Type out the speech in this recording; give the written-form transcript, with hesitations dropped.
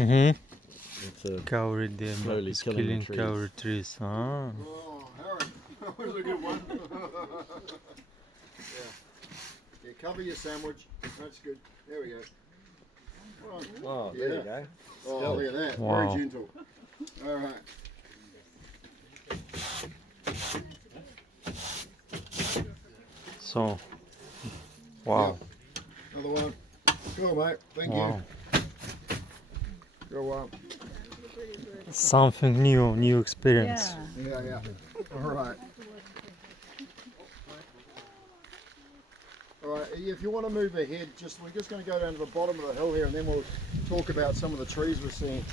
Into Kauri slowly is killing the killing trees. kauri trees. Ah. Oh, Harry, that was a good one. Yeah, cover your sandwich. That's good. There we go. Oh, there you go. Oh, look at that. Wow. Very gentle. All right. So, wow. Another one. Go, mate. Thank Wow. you. Go on. Something new experience. Yeah. All right. All right. If you want to move ahead, we're just going to go down to the bottom of the hill here, and then we'll talk about some of the trees we're seeing.